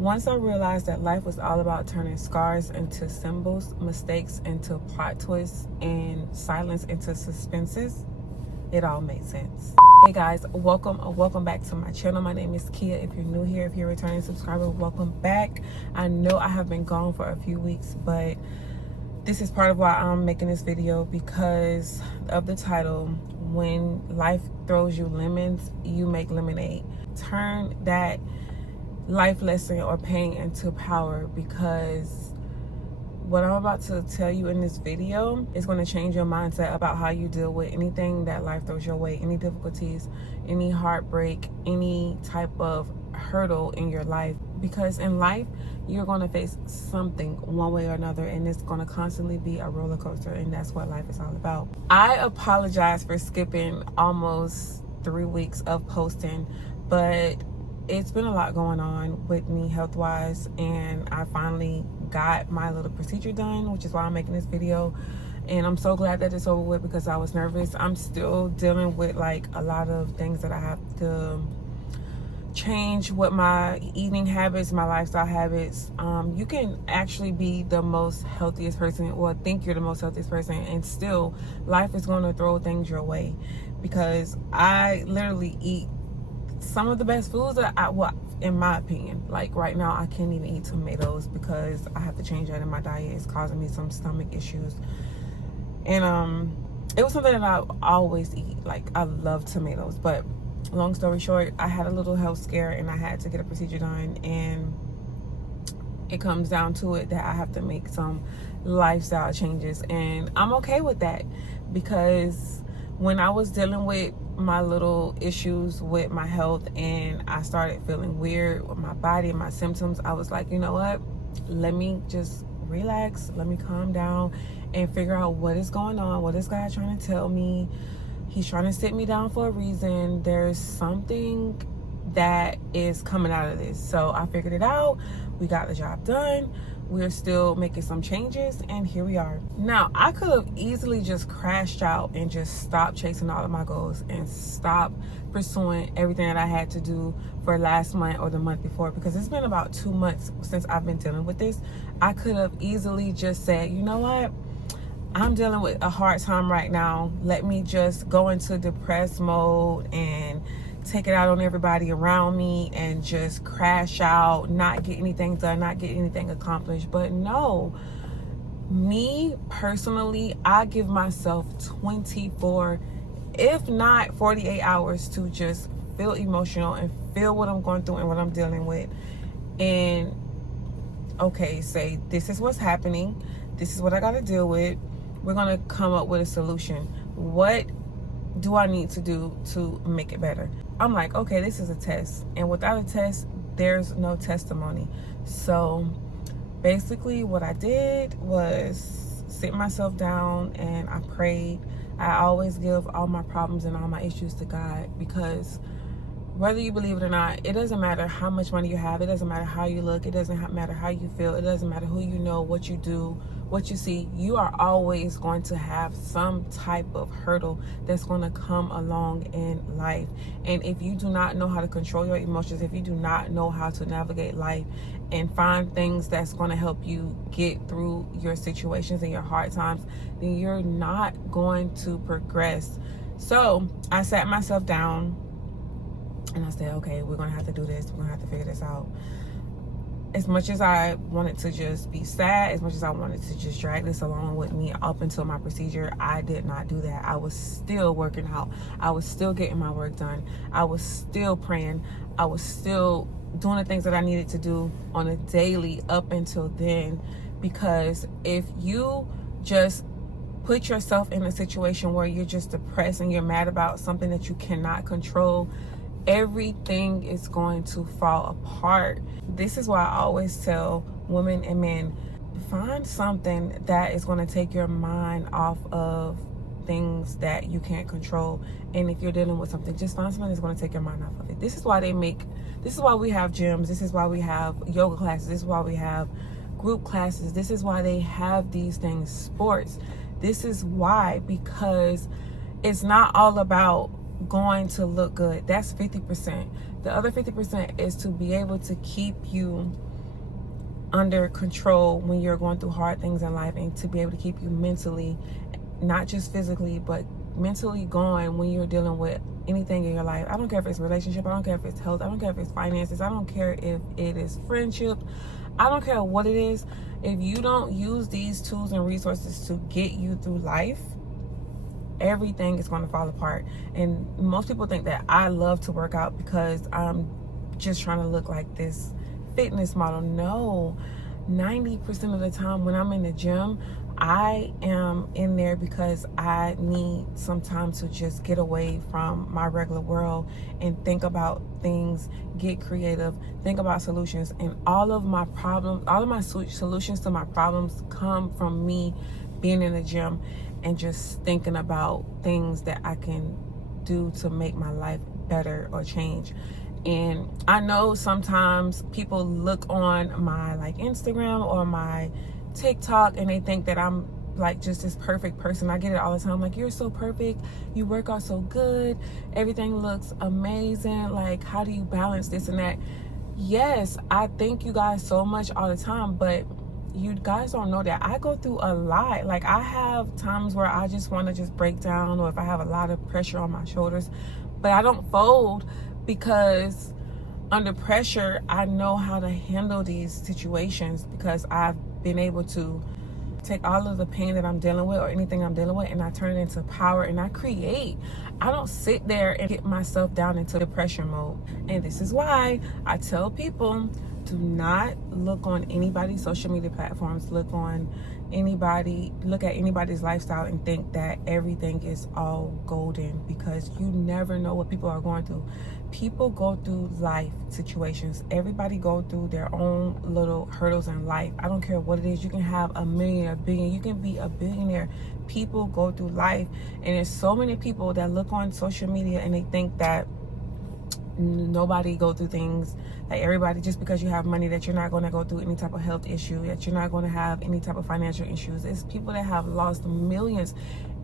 Once I realized that life was all about turning scars into symbols, mistakes into plot twists, and silence into suspenses, it all made sense. Hey guys, welcome back to my channel. My name is Kia. If you're new here, if you're a returning subscriber, welcome back. I know I have been gone for a few weeks, but this is part of why I'm making this video, because of the title, when life throws you lemons, you make lemonade. Turn that life lesson or pain into power, because what I'm about to tell you in this video is going to change your mindset about how you deal with anything that life throws your way, any difficulties, any heartbreak, any type of hurdle in your life. Because in life, you're going to face something one way or another, and it's going to constantly be a roller coaster, and that's what life is all about. I apologize for skipping almost 3 weeks of posting, but it's been a lot going on with me health-wise, and I finally got my little procedure done, which is why I'm making this video. And I'm so glad that it's over with, because I was nervous. I'm still dealing with like a lot of things that I have to change with my eating habits, my lifestyle habits. You can actually be the most healthiest person, or think you're the most healthiest person, and still life is going to throw things your way, because I literally eat some of the best foods that in my opinion, like right now I can't even eat tomatoes because I have to change that in my diet. It's causing me some stomach issues, and it was something that I always eat. Like, I love tomatoes, but long story short, I had a little health scare and I had to get a procedure done, and it comes down to it that I have to make some lifestyle changes, and I'm okay with that, because when I was dealing with my little issues with my health and I started feeling weird with my body and my symptoms, I was like, you know what, let me just relax, let me calm down and figure out what is going on. What is God trying to tell me? He's trying to sit me down for a reason. There's something that is coming out of this. So I figured it out. We got the job done. We're still making some changes, and here we are. Now, I could have easily just crashed out and just stopped chasing all of my goals and stopped pursuing everything that I had to do for last month or the month before, because it's been about 2 months since I've been dealing with this. I could have easily just said, you know what? I'm dealing with a hard time right now. Let me just go into depressed mode and take it out on everybody around me and just crash out, not get anything done, not get anything accomplished. But no, me personally, I give myself 24, if not 48 hours to just feel emotional and feel what I'm going through and what I'm dealing with. And okay, say this is what's happening. This is what I got to deal with. We're going to come up with a solution. What do I need to do to make it better? I'm like, okay, this is a test, and without a test, there's no testimony. So basically what I did was sit myself down and I prayed. I always give all my problems and all my issues to God, because whether you believe it or not, it doesn't matter how much money you have, it doesn't matter how you look, it doesn't matter how you feel, it doesn't matter who you know, what you do, what you see. You are always going to have some type of hurdle that's going to come along in life. And if you do not know how to control your emotions, if you do not know how to navigate life and find things that's going to help you get through your situations and your hard times, then you're not going to progress. So I sat myself down and I said, okay, we're going to have to do this. We're going to have to figure this out. As much as I wanted to just be sad, as much as I wanted to just drag this along with me up until my procedure, I did not do that. I was still working out. I was still getting my work done. I was still praying. I was still doing the things that I needed to do on a daily up until then. Because if you just put yourself in a situation where you're just depressed and you're mad about something that you cannot control, everything is going to fall apart. This is why I always tell women and men, find something that is going to take your mind off of things that you can't control. And if you're dealing with something, just find something that's going to take your mind off of it. This is why we have gyms. This is why we have yoga classes. This is why we have group classes. This is why they have these things, sports. This is why, because it's not all about going to look good. That's 50%. The other 50% is to be able to keep you under control when you're going through hard things in life, and to be able to keep you mentally, not just physically, but mentally going when you're dealing with anything in your life. I don't care if it's relationship, I don't care if it's health, I don't care if it's finances, I don't care if it is friendship, I don't care what it is. If you don't use these tools and resources to get you through life, everything is going to fall apart. And most people think that I love to work out because I'm just trying to look like this fitness model. No, 90% of the time when I'm in the gym, I am in there because I need some time to just get away from my regular world and think about things, get creative, think about solutions. And all of my problems, all of my solutions to my problems come from me being in the gym and just thinking about things that I can do to make my life better or change. And I know sometimes people look on my like Instagram or my TikTok and they think that I'm like just this perfect person. I get it all the time, like, you're so perfect, you work out so good, everything looks amazing, like how do you balance this and that? Yes, I thank you guys so much all the time, but you guys don't know that I go through a lot. Like, I have times where I just want to just break down, or if I have a lot of pressure on my shoulders, but I don't fold, because under pressure I know how to handle these situations, because I've been able to take all of the pain that I'm dealing with or anything I'm dealing with, and I turn it into power and I create. I don't sit there and get myself down into depression mode. And this is why I tell people, do not look on anybody's social media platforms, look at anybody's lifestyle and think that everything is all golden, because you never know what people are going through. People go through life situations. Everybody go through their own little hurdles in life. I don't care what it is. You can have a million, a billion, you can be a billionaire. People go through life, and there's so many people that look on social media and they think that nobody go through things, like everybody, just because you have money, that you're not going to go through any type of health issue, that you're not going to have any type of financial issues. It's people that have lost millions.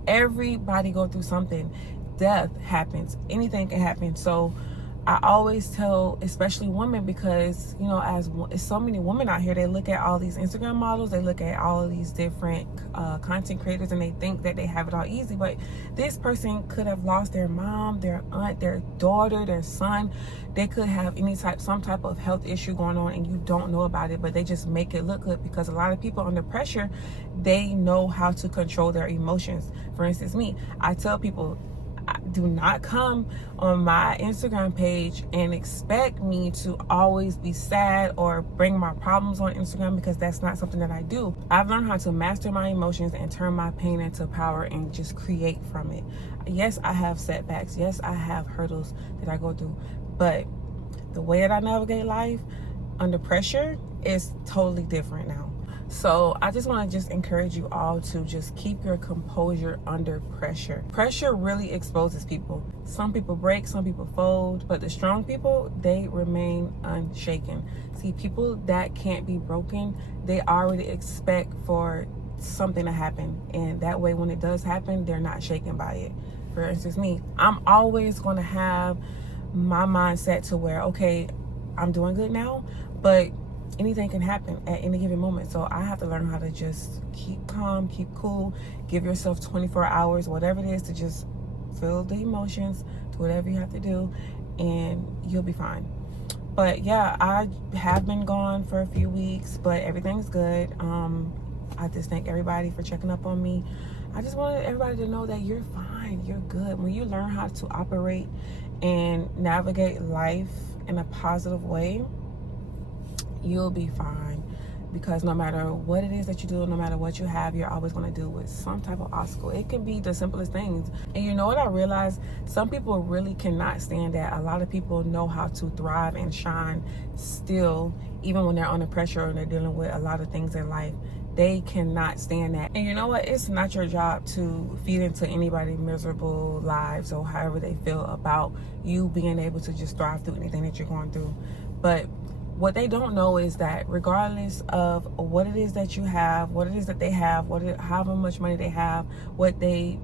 Everybody go through something. Death happens, anything can happen. So I always tell, especially women, because, you know, as so many women out here, they look at all these Instagram models, they look at all of these different content creators, and they think that they have it all easy. But this person could have lost their mom, their aunt, their daughter, their son. They could have some type of health issue going on, and you don't know about it, but they just make it look good, because a lot of people under pressure, they know how to control their emotions. For instance, me, I tell people, do not come on my Instagram page and expect me to always be sad or bring my problems on Instagram, because that's not something that I do. I've learned how to master my emotions and turn my pain into power and just create from it. Yes, I have setbacks. Yes, I have hurdles that I go through, but the way that I navigate life under pressure is totally different now. So I just want to just encourage you all to just keep your composure under pressure. Pressure really exposes people. Some people break, some people fold, but the strong people, they remain unshaken. See, people that can't be broken, they already expect for something to happen, and that way when it does happen, they're not shaken by it. For instance, me, I'm always going to have my mindset to where, okay, I'm doing good now, but anything can happen at any given moment. So I have to learn how to just keep calm, keep cool, give yourself 24 hours, whatever it is, to just feel the emotions, do whatever you have to do, and you'll be fine. But yeah, I have been gone for a few weeks, but everything's good. I just thank everybody for checking up on me. I just wanted everybody to know that you're fine, you're good. When you learn how to operate and navigate life in a positive way, you'll be fine, because no matter what it is that you do, no matter what you have, you're always going to deal with some type of obstacle. It can be the simplest things. And you know what I realized? Some people really cannot stand that. A lot of people know how to thrive and shine still, even when they're under pressure and they're dealing with a lot of things in life. They cannot stand that. And you know what? It's not your job to feed into anybody's miserable lives or however they feel about you being able to just thrive through anything that you're going through. But what they don't know is that regardless of what it is that you have, what it is that they have, however much money they have, what they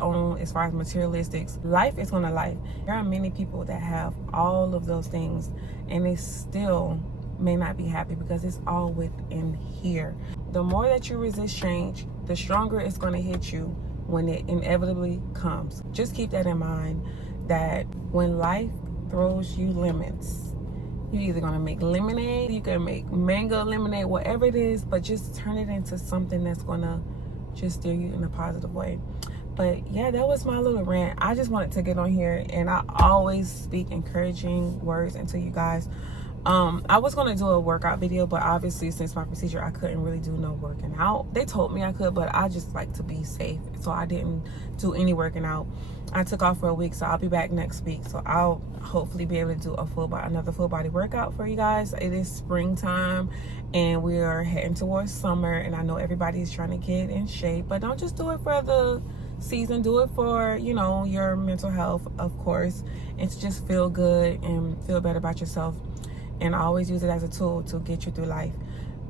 own as far as materialistics, life is gonna life. There are many people that have all of those things and they still may not be happy, because it's all within here. The more that you resist change, the stronger it's going to hit you when it inevitably comes. Just keep that in mind, that when life throws you lemons, you're either going to make lemonade, you can make mango lemonade, whatever it is, but just turn it into something that's going to just steer you in a positive way. But yeah, that was my little rant. I just wanted to get on here, and I always speak encouraging words into you guys. I was going to do a workout video, but obviously since my procedure, I couldn't really do no working out. They told me I could, but I just like to be safe, so I didn't do any working out. I took off for a week, so I'll be back next week. So I'll hopefully be able to do another full body workout for you guys. It is springtime, and we are heading towards summer, and I know everybody's trying to get in shape, but don't just do it for the season. Do it for, you know, your mental health, of course, and to just feel good and feel better about yourself. And I always use it as a tool to get you through life.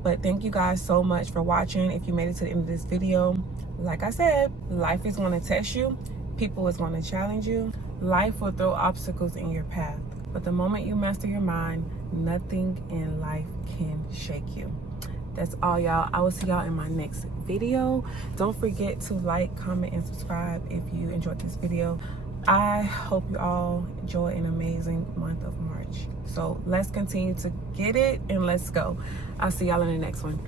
But thank you guys so much for watching. If you made it to the end of this video, like I said, life is going to test you. People is going to challenge you. Life will throw obstacles in your path. But the moment you master your mind, nothing in life can shake you. That's all, y'all. I will see y'all in my next video. Don't forget to like, comment, and subscribe if you enjoyed this video. I hope you all enjoy an amazing month of March. So let's continue to get it, and let's go. I'll see y'all in the next one.